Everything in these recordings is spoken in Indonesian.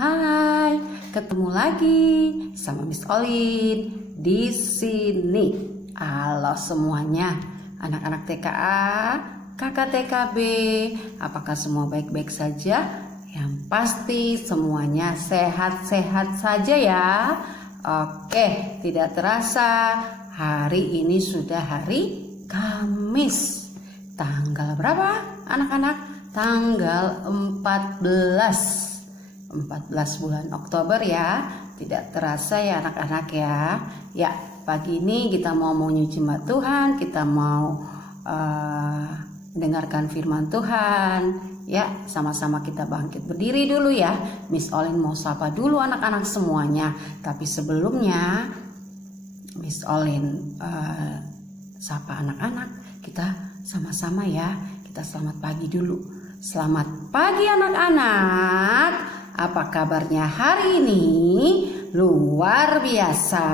Hai, ketemu lagi sama Miss Olin di sini. Halo semuanya, anak-anak TKA, kakak TKB, apakah semua baik-baik saja? Yang pasti semuanya sehat-sehat saja ya. Oke, tidak terasa hari ini sudah hari Kamis. Tanggal berapa anak-anak? Tanggal 14 bulan Oktober ya. Tidak terasa ya anak-anak ya. Ya, pagi ini kita mau nyuci mat Tuhan, kita mau mendengarkan firman Tuhan. Ya, sama-sama kita bangkit berdiri dulu ya. Miss Olin mau sapa dulu anak-anak semuanya. Tapi sebelumnya Miss Olin sapa anak-anak, kita sama-sama ya. Kita selamat pagi dulu. Selamat pagi anak-anak. Apa kabarnya hari ini? Luar biasa.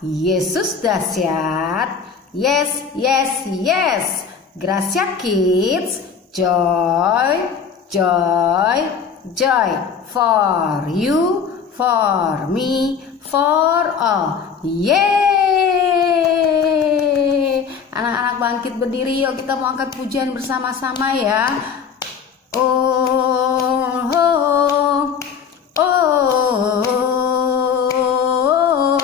Yesus dahsyat. Yes, yes, yes. Gracia kids. Joy, joy, joy. For you, for me, for all. Yeay. Anak-anak bangkit berdiri, yuk kita mau angkat pujian bersama-sama ya. Oh, oh, oh,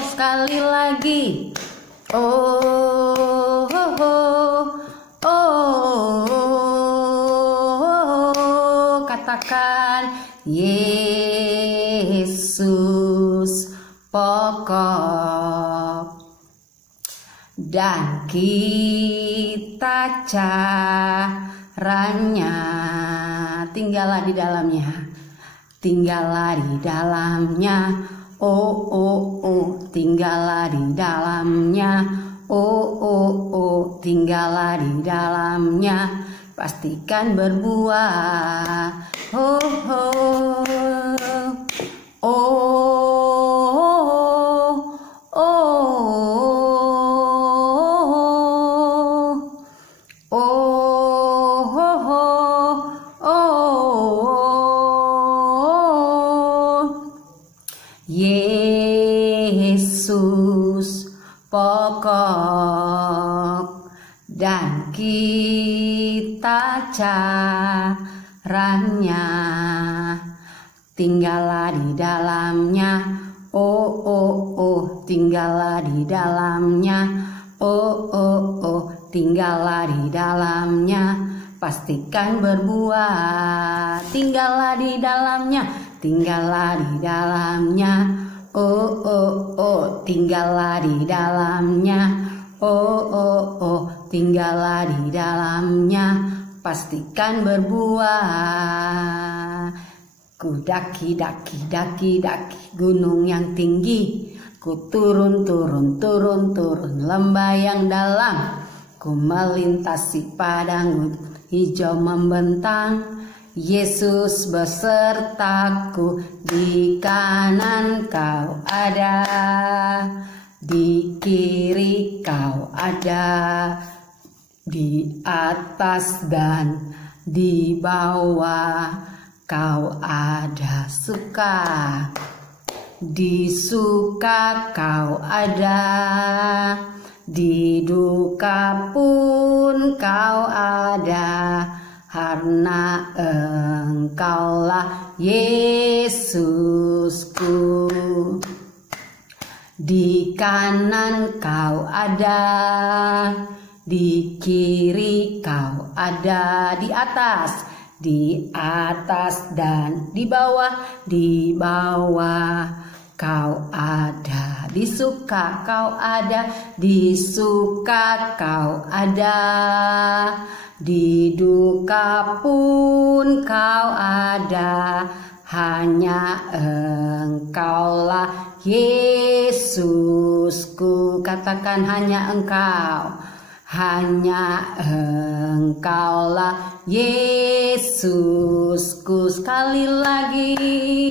sekali lagi. Oh, oh, oh, katakan Yesus pokok dan kita caranya. Tinggallah di dalamnya, tinggallah di dalamnya, oh oh oh, tinggallah di dalamnya, oh oh oh, tinggallah di dalamnya, pastikan berbuah, oh oh oh oh oh. Yesus pokok dan kita caranya, tinggallah di dalamnya, oh oh oh, tinggallah di dalamnya, oh oh oh, tinggallah di dalamnya, pastikan berbuah, tinggallah di dalamnya, tinggallah di dalamnya, oh oh oh, tinggallah di dalamnya, oh oh oh, tinggallah di dalamnya, pastikan berbuah. Ku daki daki daki daki gunung yang tinggi, ku turun turun turun turun lembah yang dalam, ku melintasi padang hijau membentang. Yesus besertaku, di kanan kau ada, di kiri kau ada, di atas dan di bawah kau ada. Suka, di suka kau ada, di duka pun kau ada, karena engkaulah Yesusku. Di kanan kau ada, di kiri kau ada, di atas dan di bawah kau ada, di suka kau ada, di suka kau ada, di duka pun kau ada, hanya engkaulah Yesusku. Katakan hanya engkau, hanya engkaulah Yesusku. Sekali lagi,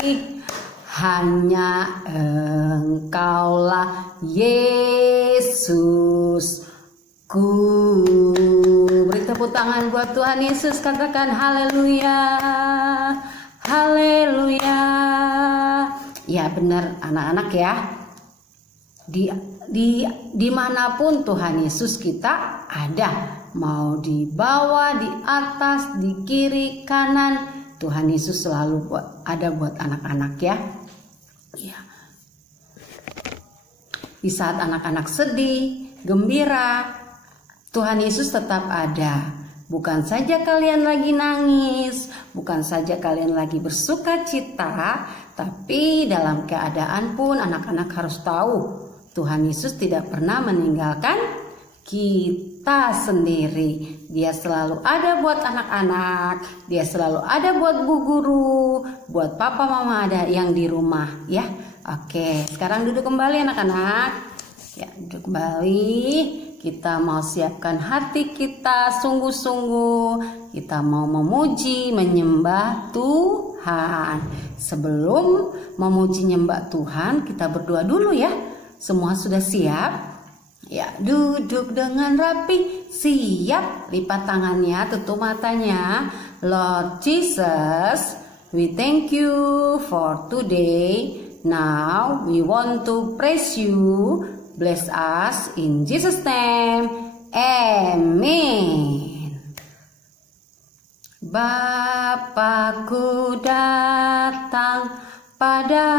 hanya engkaulah Yesusku. Beri tepuk tangan buat Tuhan Yesus, katakan haleluya, Haleluya. Ya benar anak-anak ya. Dimanapun Tuhan Yesus kita ada, mau di bawah, di atas, di kiri, kanan, Tuhan Yesus selalu ada buat anak-anak ya. Ya. Di saat anak-anak sedih, gembira, Tuhan Yesus tetap ada. Bukan saja kalian lagi nangis, bukan saja kalian lagi bersuka cita, tapi dalam keadaan pun anak-anak harus tahu Tuhan Yesus tidak pernah meninggalkan kita sendiri. Dia selalu ada buat anak-anak, dia selalu ada buat bu guru, buat papa mama ada yang di rumah ya. Oke, sekarang duduk kembali anak-anak. Ya, duduk kembali. Kita mau siapkan hati kita sungguh-sungguh. Kita mau memuji, menyembah Tuhan. Sebelum memuji nyembah Tuhan, kita berdoa dulu ya. Semua sudah siap? Ya, duduk dengan rapi, siap. Lipat tangannya, tutup matanya. Lord Jesus, we thank you for today. Now we want to praise you. Bless us in Jesus' name. Amen. Bapakku datang padamu,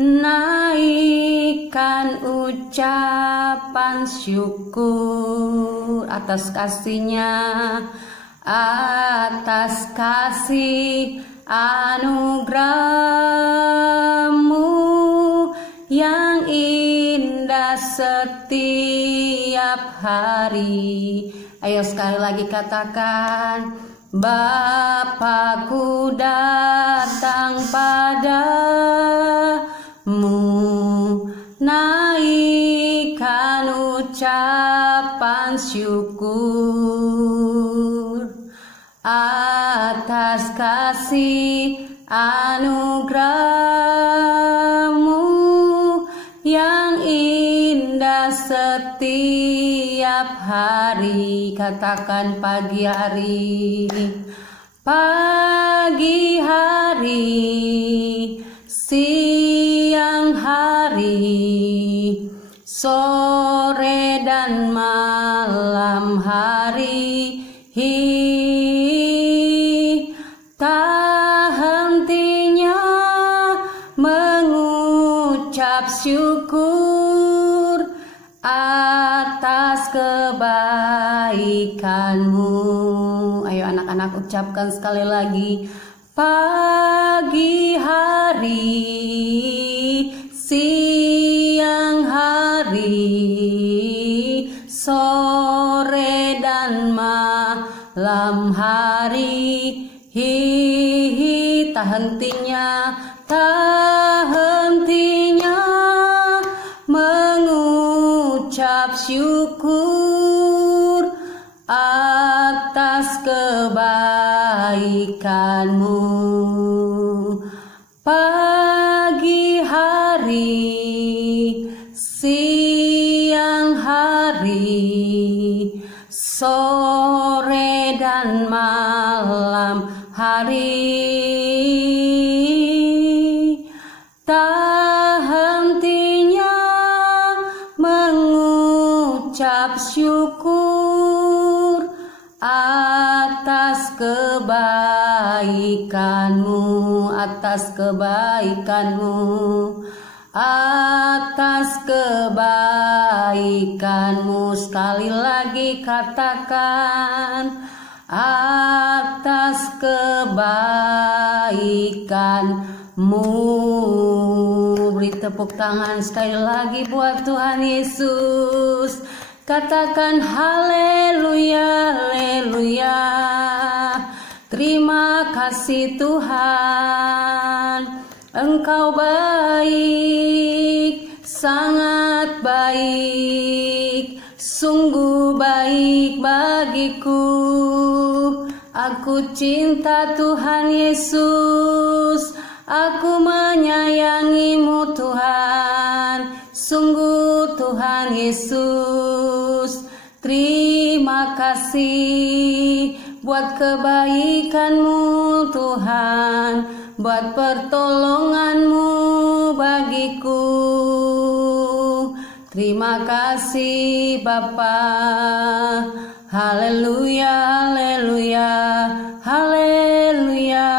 naikkan ucapan syukur atas kasih-Nya, atas kasih anugerah-Mu yang indah setiap hari. Ayo sekali lagi katakan, Bapakku datang padamu, naikkan ucapan syukur atas kasih anugerah-Mu yang indah setiap hari. Katakan pagi hari, pagi hari, siang hari, sore dan malam hari. Tak hentinya mengucap syukur atas kebaikan-Mu. Ayo anak-anak ucapkan sekali lagi, pagi hari, siang hari, sore dan malam hari. Tak hentinya mengucap syukur atas kebaikan-Mu. Pagi hari, siang hari, sore dan malam hari. Tak hentinya mengucap syukur atas kebaikan-Mu, atas kebaikan-Mu, atas kebaikan-Mu. Sekali lagi katakan, atas kebaikan-Mu. Beri tepuk tangan sekali lagi buat Tuhan Yesus. Katakan haleluya, haleluya. Terima kasih Tuhan, Engkau baik, sangat baik, sungguh baik bagiku. Aku cinta Tuhan Yesus, aku menyayangi-Mu Tuhan, sungguh Tuhan Yesus. Terima kasih buat kebaikan-Mu Tuhan, buat pertolongan-Mu bagiku. Terima kasih Bapa. Haleluya, haleluya, haleluya.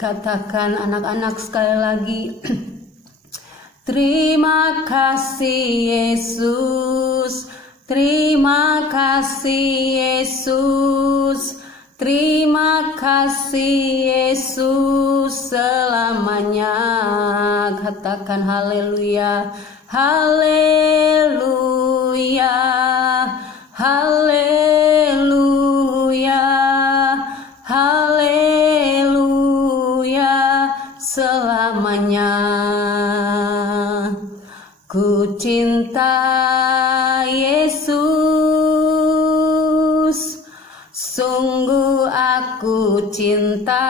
Katakan anak-anak sekali lagi. Terima kasih Yesus, terima kasih Yesus, terima kasih Yesus selamanya. Katakan haleluya, haleluya, haleluya, haleluya selamanya. Ku cinta Yesus, sungguh aku cinta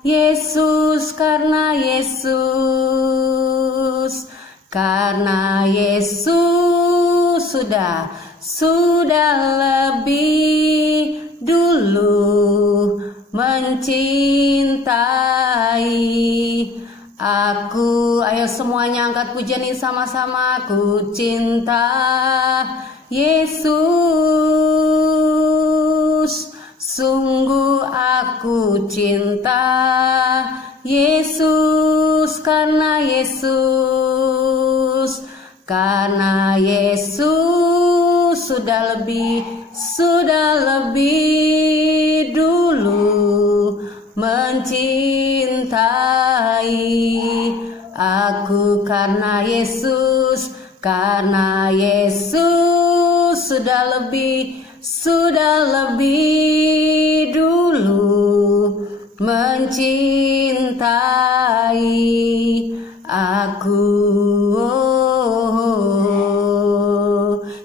Yesus, karena Yesus sudah lebih dulu mencintai aku. Ayo semuanya angkat pujian ini sama-sama. Ku cinta Yesus, sungguh aku cinta Yesus, karena Yesus sudah lebih dulu mencintai aku, karena Yesus sudah lebih dulu mencintai aku.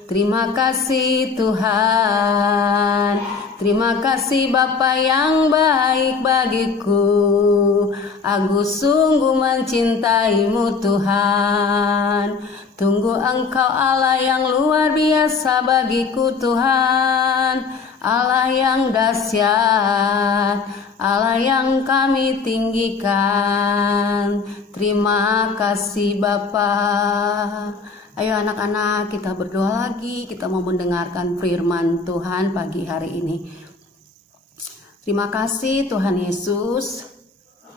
Terima kasih Tuhan, terima kasih Bapa yang baik bagiku. Aku sungguh mencintaimu Tuhan. Tunggu Engkau Allah yang luar biasa bagiku Tuhan. Allah yang dahsyat, Allah yang kami tinggikan. Terima kasih Bapa. Ayo anak-anak, kita berdoa lagi. Kita mau mendengarkan firman Tuhan pagi hari ini. Terima kasih Tuhan Yesus.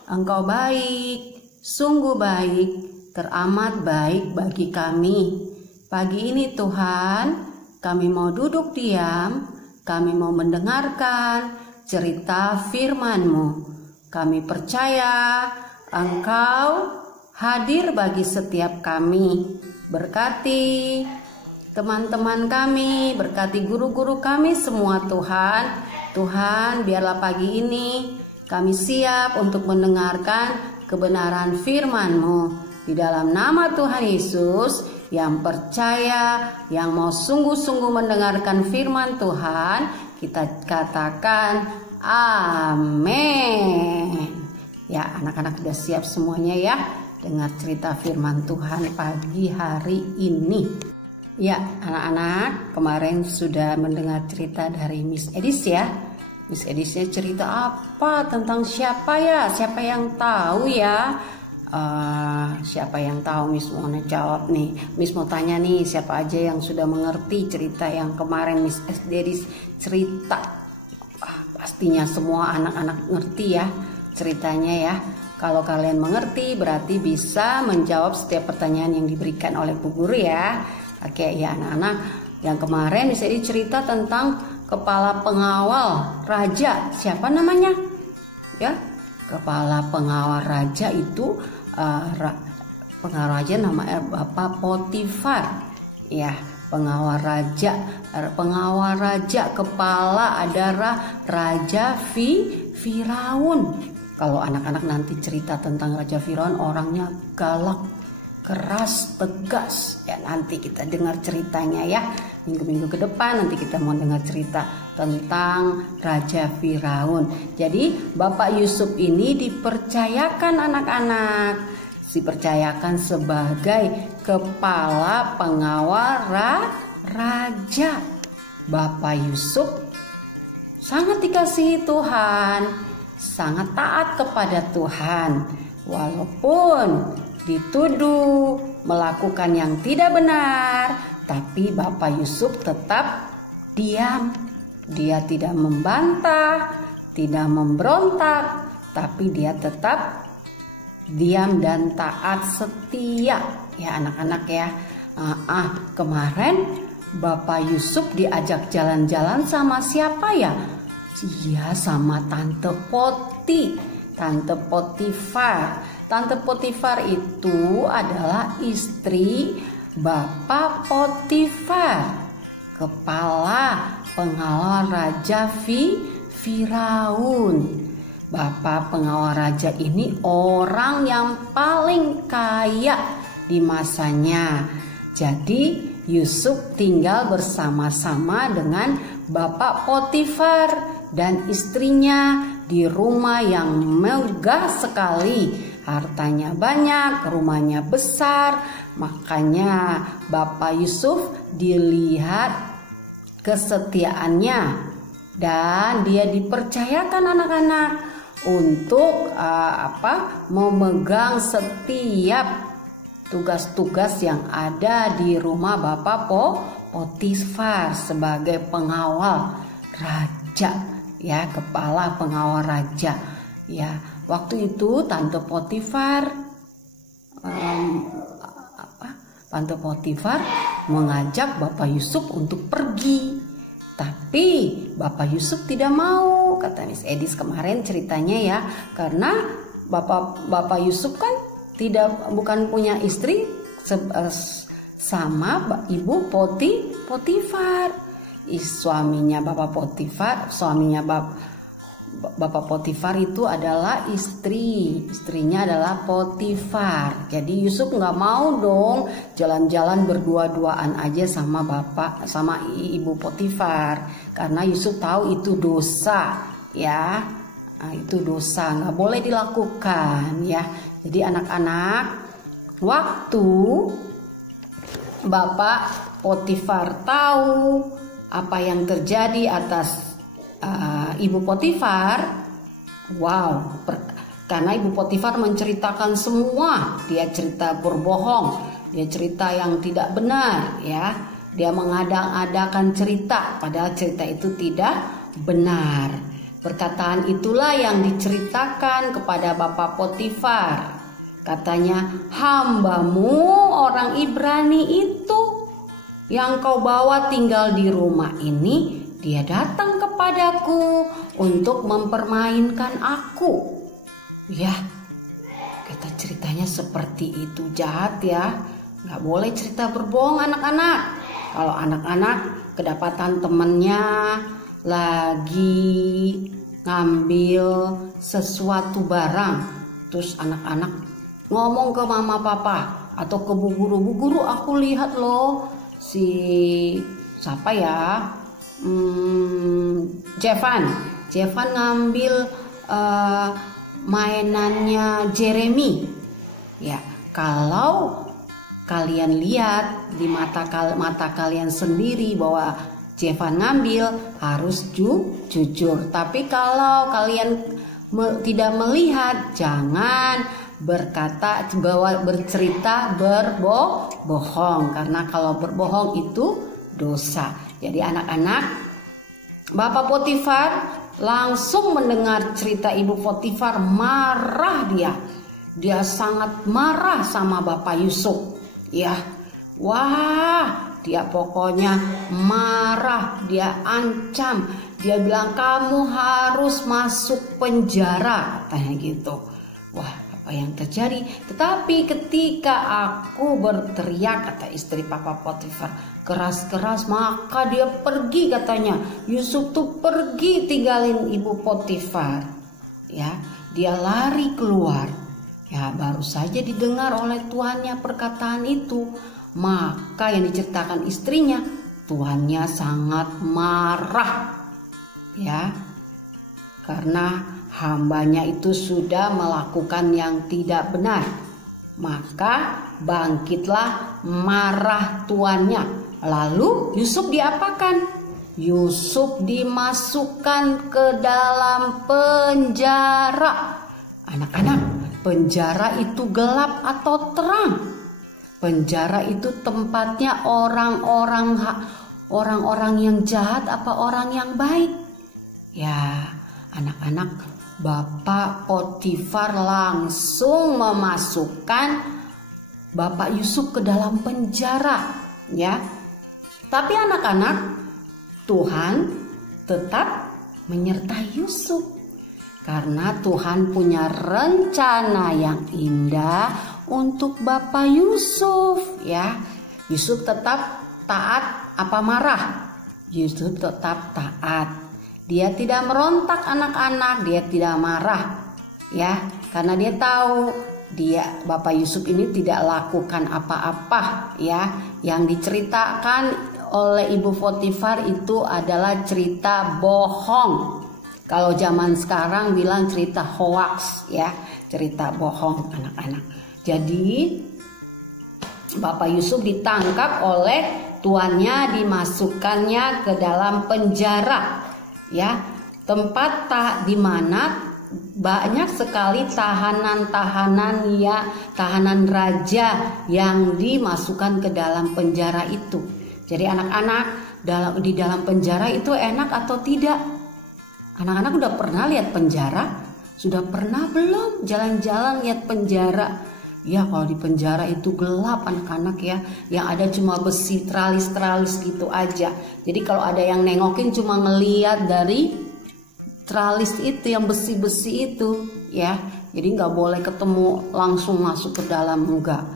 Engkau baik, sungguh baik, teramat baik bagi kami. Pagi ini Tuhan, kami mau duduk diam. Kami mau mendengarkan cerita firman-Mu. Kami percaya Engkau hadir bagi setiap kami. Berkati teman-teman kami, berkati guru-guru kami semua Tuhan. Tuhan, biarlah pagi ini kami siap untuk mendengarkan kebenaran firman-Mu. Di dalam nama Tuhan Yesus, yang percaya, yang mau sungguh-sungguh mendengarkan firman Tuhan, kita katakan amin. Ya, anak-anak sudah siap semuanya ya dengar cerita firman Tuhan pagi hari ini. Ya, anak-anak, kemarin sudah mendengar cerita dari Miss Edis ya. Miss Edisnya cerita apa tentang siapa ya? Siapa yang tahu ya? Siapa yang tahu? Miss mau jawab nih. Miss mau tanya nih, siapa aja yang sudah mengerti cerita yang kemarin Miss Edis cerita? Pastinya semua anak-anak ngerti ya ceritanya ya. Kalau kalian mengerti berarti bisa menjawab setiap pertanyaan yang diberikan oleh Bu Guru ya. Oke ya anak-anak, yang kemarin bisa dicerita tentang kepala pengawal raja. Siapa namanya? Ya, kepala pengawal raja itu pengawal raja namanya Bapak Potifar. Ya, pengawal raja kepala adalah Raja Firaun. Kalau anak-anak nanti cerita tentang Raja Firaun, orangnya galak, keras, tegas. Ya nanti kita dengar ceritanya ya. Minggu-minggu ke depan nanti kita mau dengar cerita tentang Raja Firaun. Jadi Bapak Yusuf ini dipercayakan anak-anak, dipercayakan sebagai kepala pengawal raja. Bapak Yusuf sangat dikasihi Tuhan, sangat taat kepada Tuhan. Walaupun dituduh melakukan yang tidak benar, tapi Bapak Yusuf tetap diam. Dia tidak membantah, tidak memberontak, tapi dia tetap diam dan taat setia. Ya anak-anak ya. Kemarin Bapak Yusuf diajak jalan-jalan sama siapa ya? Iya, sama Tante Poti, Tante Potifar. Tante Potifar itu adalah istri Bapak Potifar, kepala pengawal Raja Firaun. Bapak pengawal raja ini orang yang paling kaya di masanya. Jadi Yusuf tinggal bersama-sama dengan Bapak Potifar dan istrinya di rumah yang megah sekali. Hartanya banyak, rumahnya besar. Makanya Bapak Yusuf dilihat kesetiaannya dan dia dipercayakan anak-anak untuk memegang setiap tugas-tugas yang ada di rumah Bapak Potifar sebagai pengawal raja, ya, kepala pengawal raja. Ya, waktu itu Tante Potifar mengajak Bapak Yusuf untuk pergi. Tapi Bapak Yusuf tidak mau, kata Miss Edis kemarin ceritanya ya, karena Bapak Yusuf kan bukan punya istri sama Ibu Potifar. Suaminya Bapak Potifar itu adalah istrinya adalah Potifar. Jadi Yusuf nggak mau dong jalan-jalan berdua-duaan aja sama Ibu Potifar, karena Yusuf tahu itu dosa ya. Itu dosa, nggak boleh dilakukan ya. Jadi anak-anak, waktu Bapak Potifar tahu apa yang terjadi atas Ibu Potifar, karena Ibu Potifar menceritakan semua. Dia cerita berbohong, dia cerita yang tidak benar ya. Dia mengadang-adakan cerita, padahal cerita itu tidak benar. Perkataan itulah yang diceritakan kepada Bapak Potifar. Katanya, hambamu orang Ibrani itu yang kau bawa tinggal di rumah ini, dia datang kepadaku untuk mempermainkan aku. Ya, kita ceritanya seperti itu, jahat ya. Nggak boleh cerita berbohong anak-anak. Kalau anak-anak kedapatan temennya lagi ngambil sesuatu barang, terus anak-anak ngomong ke mama papa atau ke bu guru, aku lihat loh si siapa ya, Jevan ngambil mainannya Jeremy. Ya, kalau kalian lihat di mata kalian sendiri bahwa Jevan ngambil, harus jujur. Tapi kalau kalian tidak melihat, jangan bercerita berbohong, karena kalau berbohong itu dosa. Jadi anak-anak, Bapak Potifar langsung mendengar cerita Ibu Potifar, marah dia sangat marah sama Bapak Yusuf ya. Dia pokoknya marah, dia ancam, dia bilang kamu harus masuk penjara, katanya gitu. Apa yang terjadi? Tetapi ketika aku berteriak, kata istri Papa Potifar, keras-keras, maka dia pergi, katanya. Yusuf tuh pergi tinggalin Ibu Potifar. Ya, dia lari keluar. Ya, baru saja didengar oleh tuannya perkataan itu, maka yang diceritakan istrinya, tuannya sangat marah ya, karena hambanya itu sudah melakukan yang tidak benar. Maka bangkitlah marah tuannya. Lalu Yusuf diapakan? Yusuf dimasukkan ke dalam penjara. Anak-anak, penjara itu gelap atau terang? Penjara itu tempatnya orang-orang yang jahat apa orang yang baik? Ya, anak-anak, Bapak Potifar langsung memasukkan Bapak Yusuf ke dalam penjara, ya. Tapi anak-anak, Tuhan tetap menyertai Yusuf karena Tuhan punya rencana yang indah untuk Bapak Yusuf, ya. Yusuf tetap taat apa marah? Yusuf tetap taat. Dia tidak merontak anak-anak, dia tidak marah, ya, karena dia tahu Bapak Yusuf ini tidak lakukan apa-apa, ya. Yang diceritakan oleh Ibu Potifar itu adalah cerita bohong. Kalau zaman sekarang bilang cerita hoax, ya, cerita bohong anak-anak. Jadi Bapak Yusuf ditangkap oleh tuannya, dimasukkannya ke dalam penjara, ya, tempat di mana banyak sekali tahanan-tahanan, ya, tahanan raja yang dimasukkan ke dalam penjara itu. Jadi anak-anak, di dalam penjara itu enak atau tidak? Anak-anak udah pernah lihat penjara? Sudah pernah belum jalan-jalan lihat penjara? Ya, kalau di penjara itu gelap anak-anak, ya. Yang ada cuma besi tralis-tralis gitu aja. Jadi kalau ada yang nengokin cuma ngeliat dari tralis itu, yang besi-besi itu, ya. Jadi nggak boleh ketemu langsung masuk ke dalam, enggak.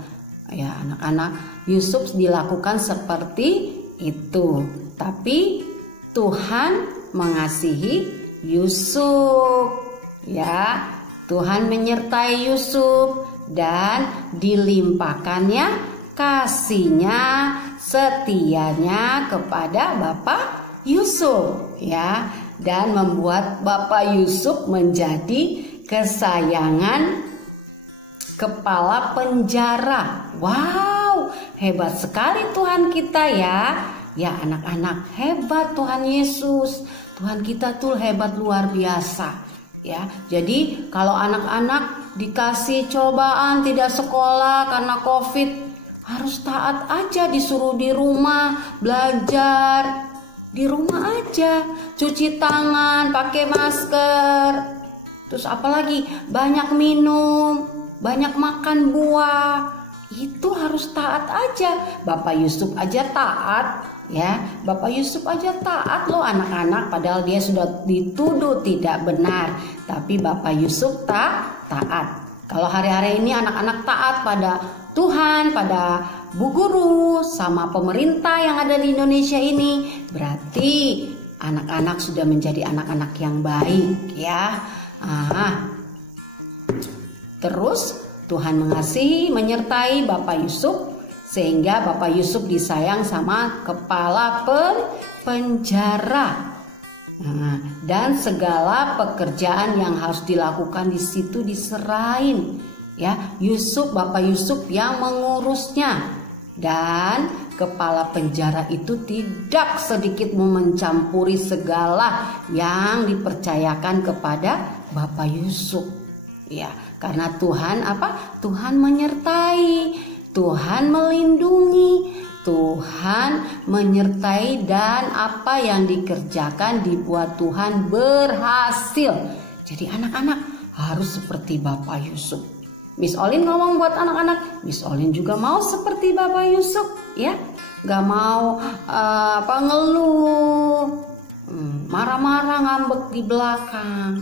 Ya, anak-anak, Yusuf dilakukan seperti itu. Tapi Tuhan mengasihi Yusuf, ya. Tuhan menyertai Yusuf dan dilimpahkannya kasihnya, setianya kepada Bapak Yusuf, ya, dan membuat Bapak Yusuf menjadi kesayangan kepala penjara. Wow, hebat sekali Tuhan kita, ya. Ya anak-anak, hebat Tuhan Yesus. Tuhan kita tuh hebat luar biasa, ya. Jadi kalau anak-anak dikasih cobaan tidak sekolah karena COVID, harus taat aja, disuruh di rumah belajar, di rumah aja, cuci tangan, pakai masker, terus apalagi banyak minum, banyak makan buah, itu harus taat aja. Bapak Yusuf aja taat, ya. Bapak Yusuf aja taat loh anak-anak, padahal dia sudah dituduh tidak benar, tapi Bapak Yusuf taat. Kalau hari-hari ini anak-anak taat pada Tuhan, pada Bu Guru, sama pemerintah yang ada di Indonesia ini, berarti anak-anak sudah menjadi anak-anak yang baik, ya. Terus Tuhan mengasihi, menyertai Bapak Yusuf, sehingga Bapak Yusuf disayang sama kepala penjara. Dan segala pekerjaan yang harus dilakukan di situ diserahin, ya. Bapak Yusuf yang mengurusnya, dan kepala penjara itu tidak sedikit mencampuri segala yang dipercayakan kepada Bapak Yusuf, ya. Karena Tuhan Tuhan menyertai, Tuhan melindungi, Tuhan menyertai, dan apa yang dikerjakan dibuat Tuhan berhasil. Jadi anak-anak harus seperti Bapak Yusuf. Miss Olin ngomong buat anak-anak, Miss Olin juga mau seperti Bapak Yusuf, ya. Gak mau ngeluh, marah-marah, ngambek di belakang,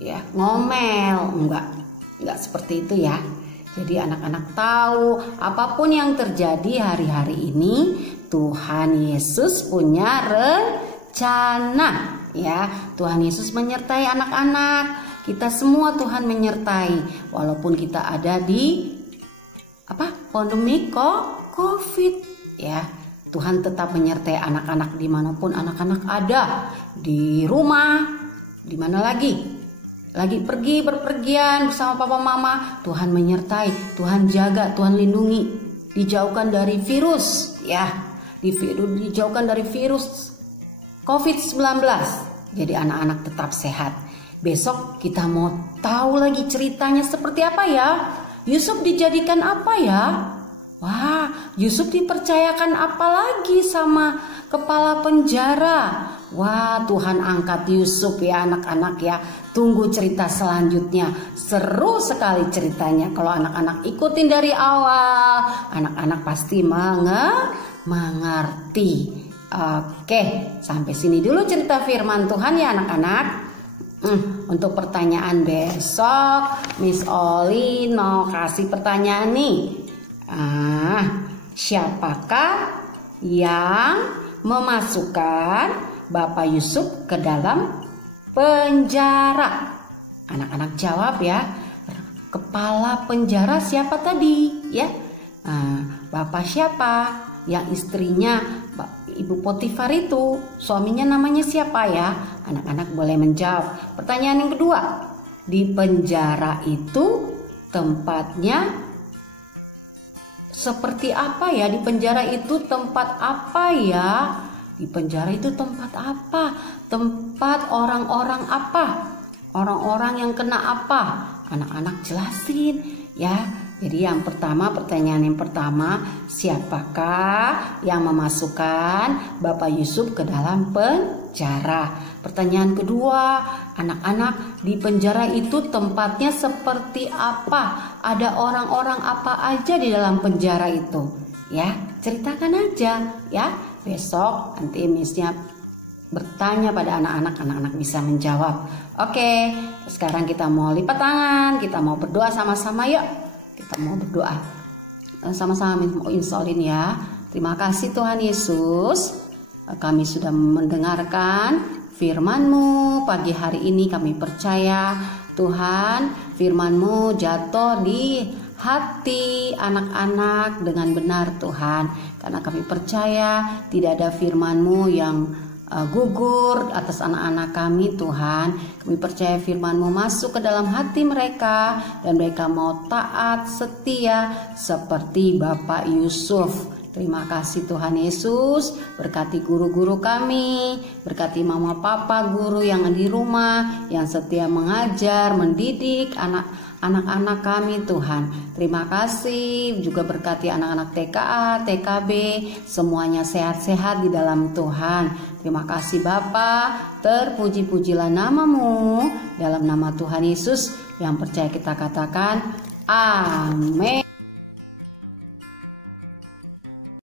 ya, ngomel, enggak seperti itu, ya. Jadi anak-anak tahu apapun yang terjadi hari-hari ini, Tuhan Yesus punya rencana, ya. Tuhan Yesus menyertai anak-anak. Kita semua Tuhan menyertai, walaupun kita ada di pandemi COVID, ya. Tuhan tetap menyertai anak-anak dimanapun anak-anak ada, di rumah, di mana lagi pergi berpergian bersama papa mama, Tuhan menyertai, Tuhan jaga, Tuhan lindungi, dijauhkan dari virus, ya, dijauhkan dari virus COVID-19. Jadi anak-anak tetap sehat. Besok kita mau tahu lagi ceritanya seperti apa ya? Yusuf dijadikan apa ya? Wah, Yusuf dipercayakan apa lagi sama kepala penjara? Wah, Tuhan angkat Yusuf ya anak-anak ya. Tunggu cerita selanjutnya. Seru sekali ceritanya. Kalau anak-anak ikutin dari awal, anak-anak pasti mengerti. Oke, sampai sini dulu cerita firman Tuhan ya anak-anak. Untuk pertanyaan besok, Miss Olin mau kasih pertanyaan nih. Siapakah yang memasukkan Bapak Yusuf ke dalam penjara? Anak-anak jawab ya. Kepala penjara siapa tadi? Ya, Bapak siapa? Yang istrinya Ibu Potifar itu, suaminya namanya siapa ya? Anak-anak boleh menjawab. Pertanyaan yang kedua, di penjara itu tempatnya seperti apa ya? Di penjara itu tempat apa ya? Di penjara itu tempat apa? Tempat orang-orang apa? Orang-orang yang kena apa? Anak-anak jelasin ya. Jadi yang pertama, pertanyaan yang pertama, siapakah yang memasukkan Bapak Yusuf ke dalam penjara? Pertanyaan kedua, anak-anak, di penjara itu tempatnya seperti apa? Ada orang-orang apa aja di dalam penjara itu? Ya, ceritakan aja ya. Besok nanti Missnya bertanya pada anak-anak, anak-anak bisa menjawab. Oke, sekarang kita mau lipat tangan, kita mau berdoa sama-sama yuk. Kita mau berdoa sama-sama, mau insolin ya. Terima kasih Tuhan Yesus, kami sudah mendengarkan firman-Mu pagi hari ini. Kami percaya Tuhan, firman-Mu jatuh di hati anak-anak dengan benar Tuhan. Karena kami percaya tidak ada firman-Mu yang gugur atas anak-anak kami Tuhan. Kami percaya firman-Mu masuk ke dalam hati mereka dan mereka mau taat setia seperti Bapak Yusuf. Terima kasih Tuhan Yesus. Berkati guru-guru kami, berkati mama papa guru yang di rumah yang setia mengajar, mendidik anak-anak kami Tuhan. Terima kasih juga berkati anak-anak TKA, TKB, semuanya sehat-sehat di dalam Tuhan. Terima kasih Bapa, terpuji-pujilah nama-Mu. Dalam nama Tuhan Yesus yang percaya kita katakan amin.